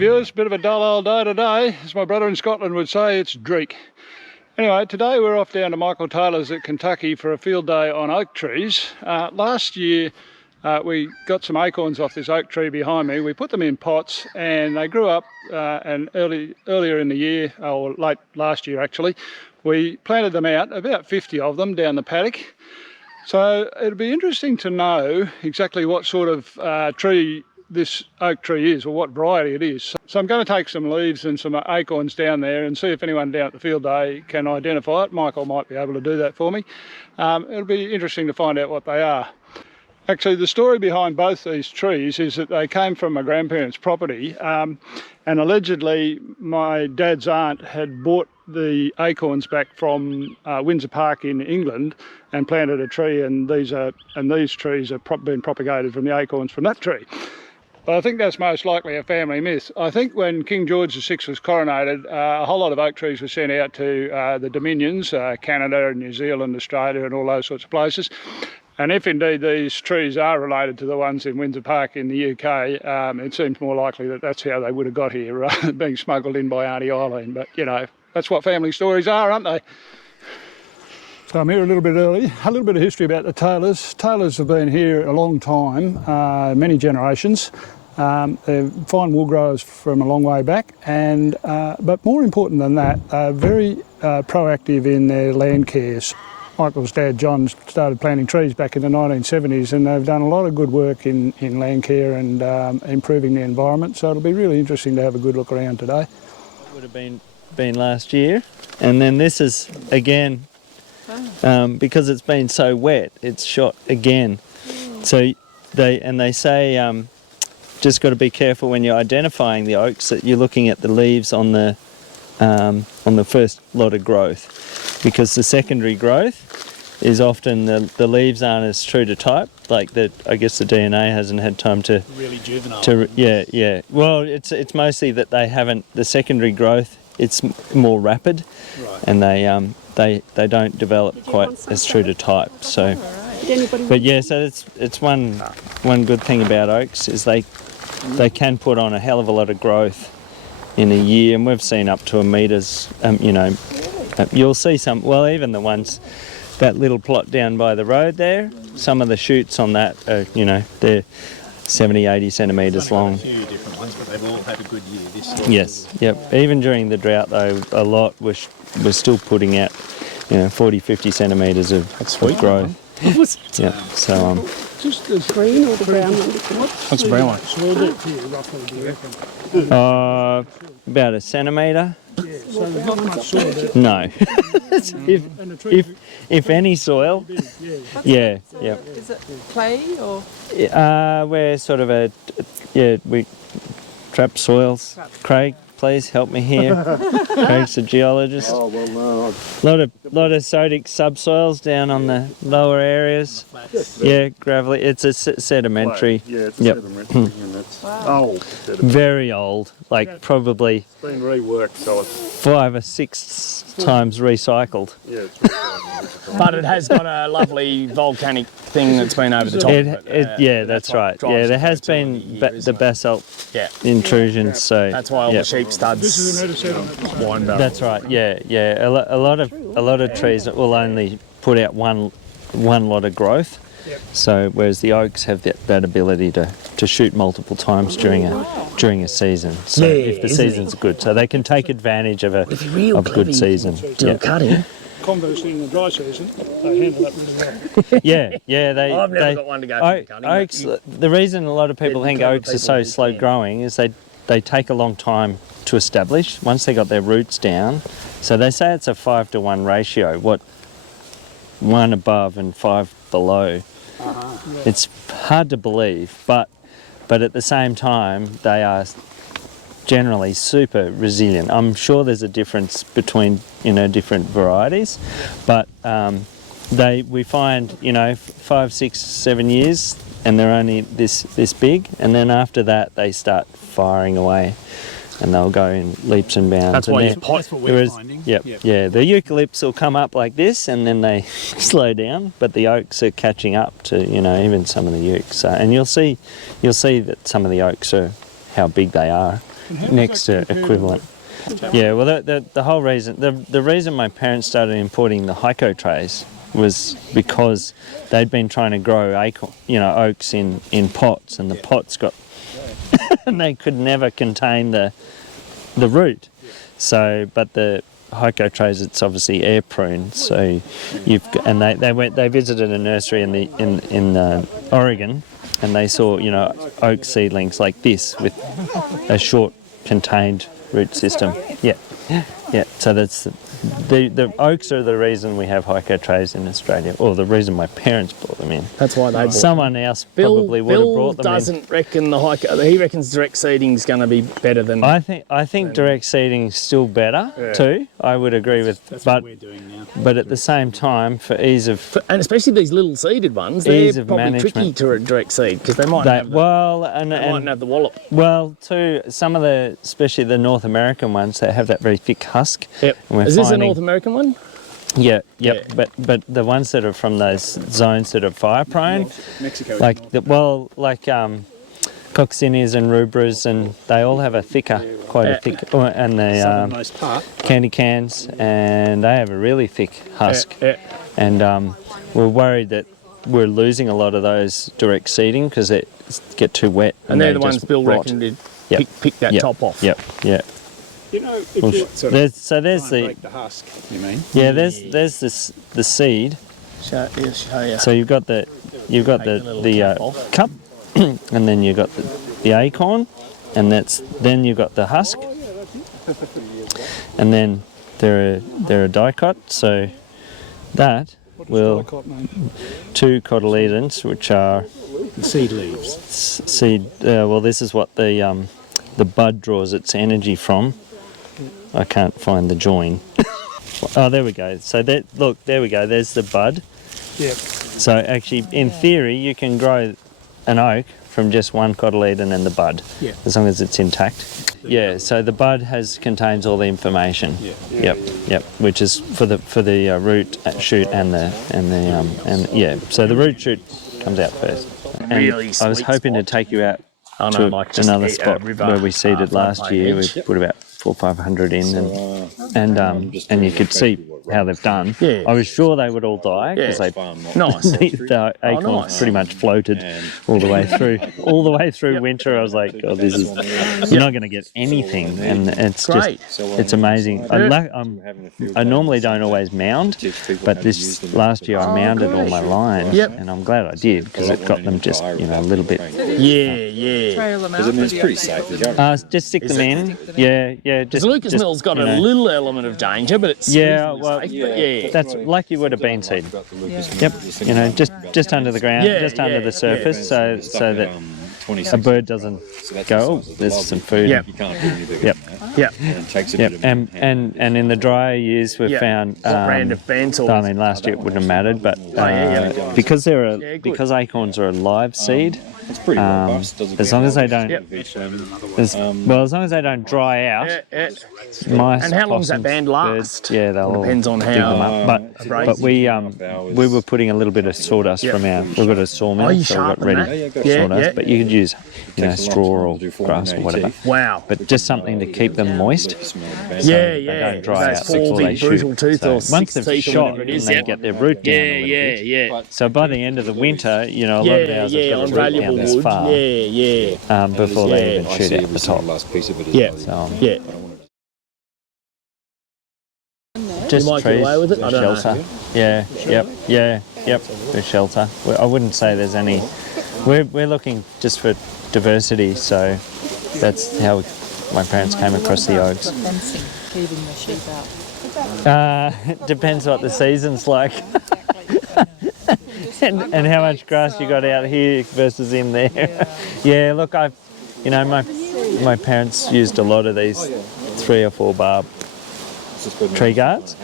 viewers, bit of a dull old day today. As my brother in Scotland would say, it's dreek. Anyway, today we're off down to Michael Taylor's at Kentucky for a field day on oak trees. Last year we got some acorns off this oak tree behind me. We put them in pots and they grew up, and earlier in the year, or late last year actually, we planted them out, about 50 of them down the paddock. So it'll be interesting to know exactly what sort of tree this oak tree is, or what variety it is. So I'm going to take some leaves and some acorns down there and see if anyone down at the field day can identify it. Michael might be able to do that for me. It'll be interesting to find out what they are. Actually, the story behind both these trees is that they came from my grandparents' property, and allegedly my dad's aunt had bought the acorns back from Windsor Park in England and planted a tree, and these trees have been propagated from the acorns from that tree. But I think that's most likely a family myth. I think when King George VI was coronated, a whole lot of oak trees were sent out to the Dominions, Canada and New Zealand, Australia and all those sorts of places. And if indeed these trees are related to the ones in Windsor Park in the UK, it seems more likely that that's how they would have got here, rather than being smuggled in by Auntie Eileen. But, you know, that's what family stories are, aren't they? So I'm here a little bit early. A little bit of history about the Taylors. Taylors have been here a long time, many generations. They're fine wool growers from a long way back, and but more important than that, very proactive in their land cares. Michael's dad, John, started planting trees back in the 1970s, and they've done a lot of good work in land care and improving the environment. So it'll be really interesting to have a good look around today. It would have been last year, and then this is again because it's been so wet. It's shot again. So they say just got to be careful when you're identifying the oaks that you're looking at the leaves on the first lot of growth, because the secondary growth is often the leaves aren't as true to type. Like that, I guess the DNA hasn't had time to really juvenile. Yeah. Well, it's mostly that they haven't. The secondary growth, it's more rapid, right, and they don't develop quite as true to type. So, but yeah, so it's one good thing about oaks is they can put on a hell of a lot of growth in a year, and we've seen up to a metre's. You'll see some. Well, even the ones, that little plot down by the road there, some of the shoots on that are, they're 70, 80 centimetres long. There's a few different ones, but they've all had a good year this year. Yes, yep. Even during the drought, though, a lot we're still putting out, 40, 50 centimetres of growth. Yeah. So just the green or the brown one? What's the brown one? Small depth here, roughly, do you reckon? about a centimetre. Yeah, so there's not much soil there. No. if any soil. Yeah. Is it clay or? We're sort of we trap soils. Craig, please help me here. Craig's a geologist. Oh, well, no. Lot of sodic subsoils down on the lower areas. Yeah, gravelly. It's a sedimentary. Yeah, it's a sedimentary, and it's old. Very old, like probably. It's been reworked, so it's 5 or 6 times recycled. yeah. It's But it has got a lovely volcanic thing that's been over the top. Yeah, that's right. Yeah, there has been the basalt intrusions, so that's why all the sheep studs. This is another sediment. Wine barrel. That's right. Yeah. A lot of trees will only put out one lot of growth. Yep. So whereas the oaks have that ability to shoot multiple times during a season. So if the season's good, so they can take advantage of a good season. Cutting. Conversely, in the dry season, they handle that really well. Yeah. I've never got one to go for cutting. Oaks. The reason a lot of people think oaks are so slow growing is they take a long time to establish once they got their roots down. So they say it's a 5-to-1 ratio. What 1 above and 5 below. It's hard to believe, but at the same time they are generally super resilient. I'm sure there's a difference between different varieties, but we find 5, 6, 7 years and they're only this big, and then after that they start firing away. And they'll go in leaps and bounds. That's why that's what we're finding. Yeah. The eucalypts will come up like this, and then they slow down. But the oaks are catching up to even some of the ukes. And you'll see that some of the oaks are how big they are. next to equivalent. Yeah, well, the whole reason, the reason my parents started importing the hyco trays was because they'd been trying to grow oaks in pots, and the pots got, and they could never contain the root. So, but the hyco trays, it's obviously air prune. So they visited a nursery in Oregon, and they saw oak seedlings like this with a short contained root system. Yeah. So that's the oaks are the reason we have hyco trays in Australia, or the reason my parents brought them in. That's why they bought Someone else probably would have brought them Bill doesn't reckon the hyco. He reckons direct seeding is going to be better than. I think direct seeding is still better too. I would agree with, That's but what we're doing now. but at the same time, for ease of And especially these little seeded ones, Ease they're of probably management. tricky to direct seed because they might have mightn't have the wallop. Well, too, some of especially the North American ones, they have that very thick husk. Yep. And we're Is this a finding- North American one? Yeah, Yeah. but the ones that are from those zones that are fire prone, Mexico. coccinnias and rubras, and they all have a quite a thick, and the southernmost part. candy cans, and they have a really thick husk. Yeah. And we're worried that we're losing a lot of those direct seeding because they get too wet. And they're they the ones just Bill rot. reckoned did Yep. pick that Yep. top off. Yep. You know, if Well, you sort of there's try and the break the husk, you mean? there's the seed. Show you. So you've got the little cap off. cup, and then you've got the acorn, and then you've got the husk, and then they're a dicot. So that will two cotyledons, which are The seed leaves. seed. Well, this is what the bud draws its energy from. I can't find the join. Oh, there we go. So there we go. There's the bud. Yep. So actually, in theory, you can grow an oak from just one cotyledon and the bud, Yeah. as long as it's intact. Yeah. So the bud contains all the information. Yeah. Yep. Which is for the root shoot and yeah. So the root shoot comes out first. And Really I was sweet hoping spot. to take you out I know, to like just another a spot river, where we seeded last floodplain year. edge. We put about 400 or 500 in, and you could see how they've done. Yeah. I was sure they would all die because Yeah. they Nice. the acorns nice. pretty much floated all the way through winter. I was like, oh, this is you're not going to get anything, and it's Great. it's amazing. I normally don't always mound, but this last year I mounded all my lines, Yep. and I'm glad I did because it got them just a little bit. Yeah. Trail them out. It's pretty safe. Just stick them in. Yeah. Because Lucas Mill's got a little element of danger, but it's Yeah, reasonably well, safe, but yeah. That's like you would have been seed. Yep. Just under the ground, Yeah, just under yeah. the surface, so that a bird doesn't go, oh, there's some food. Yep. You can't do anything. Yep. Yep. It takes a Yep. bit of And in the drier years we've Yeah. found. What brand of bantol? I mean, last year it wouldn't have mattered, but because good. because acorns are a live seed. It's pretty robust. Doesn't As long as they don't, Yep. as long as they don't dry out, Yeah. mice, And how long's that possums, band last? birds, yeah, they'll all Depends on dig them how. up. But we were putting a little bit of sawdust Yep. from we've got a sawmill, Oh, you so we've got sharpen ready that? Yeah, sawdust. yeah. But you could use straw or to do grass or 480 whatever. teeth. Wow. But just something to keep them moist. Yeah, They yeah. don't dry Those out 4 before big they shoot. brutal tooth So or once 6 they've teeth or shot whatever it and is. they Yep. get their root down a Yeah, little yeah. bit. So by the end of the winter, a lot of Yeah, ours yeah, have on got a root valuable down this wood. far Yeah. before they even I shoot see out the every top. single last piece of it. Yeah. So Yeah. just might get trees away with it? for I don't know. shelter. Yep, for shelter. I wouldn't say there's any. We're looking just for diversity, so that's how my parents came across the oaks. Fencing, keeping the sheep out. It depends what the season's like. and how much grass you got out here versus in there. Yeah, look, my parents used a lot of these 3 or 4 barb tree guards,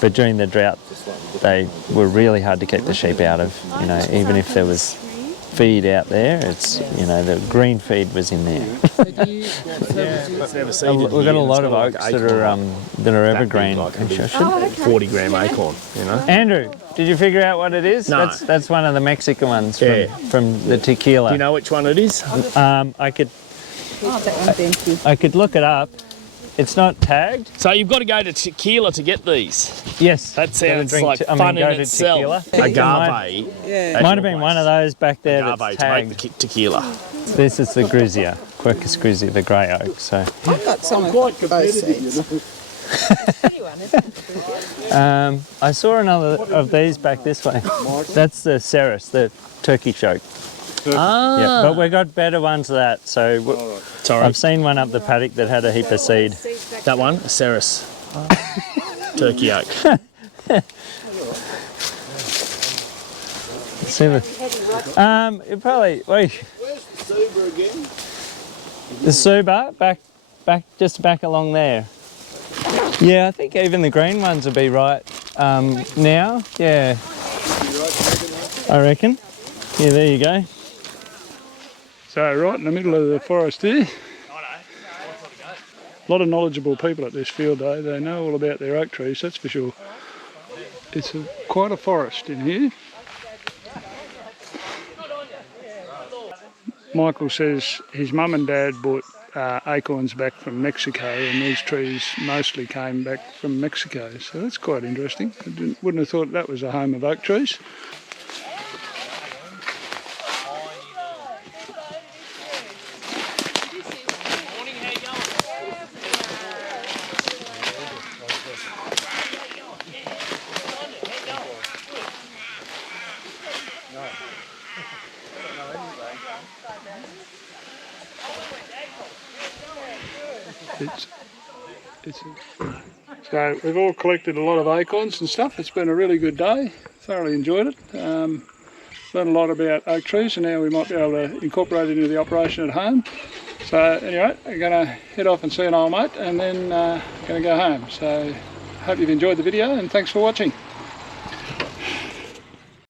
but during the drought they were really hard to keep the sheep out of. Even if there was feed out there, it's the green feed was in there. So do you, I've never seen it. We've got a lot of It's oaks got that are evergreen. like a big Actually, 40-gram acorn, Andrew, did you figure out what it is? No. That's one of the Mexican ones Yeah. from the tequila. Do you know which one it is? I could. Oh, that one's empty. I could look it up. It's not tagged. So you've got to go to Tequila to get these. Yes. That sounds drink like I mean, fun go in to itself. Tequila. Agave. Yeah. Might have been one of those back there Agave that's to make tagged. the tequila. This is the Grisier, Quercus grisier, the grey oak. So I've got some of those seeds. I saw another of these back this way. That's the Ceres, the Turkish oak. Ah. Yeah, but we got better ones of that. So Sorry. I've seen one up the paddock that had a heap of seed. That one, Ceres. Turkey oak. See the, it probably wait. Where's the Suba again? The Suba back just back along there. Yeah, I think even the green ones will be right now. Yeah, I reckon. Yeah, there you go. So right in the middle of the forest here. A lot of knowledgeable people at this field day. They know all about their oak trees, that's for sure. It's quite a forest in here. Michael says his mum and dad bought acorns back from Mexico, and these trees mostly came back from Mexico, so that's quite interesting. I wouldn't have thought that was a home of oak trees. So we've all collected a lot of acorns and stuff. It's been a really good day. Thoroughly enjoyed it. Learned a lot about oak trees, and now we might be able to incorporate it into the operation at home. So anyway, I'm going to head off and see an old mate, and then going to go home. So hope you've enjoyed the video, and thanks for watching.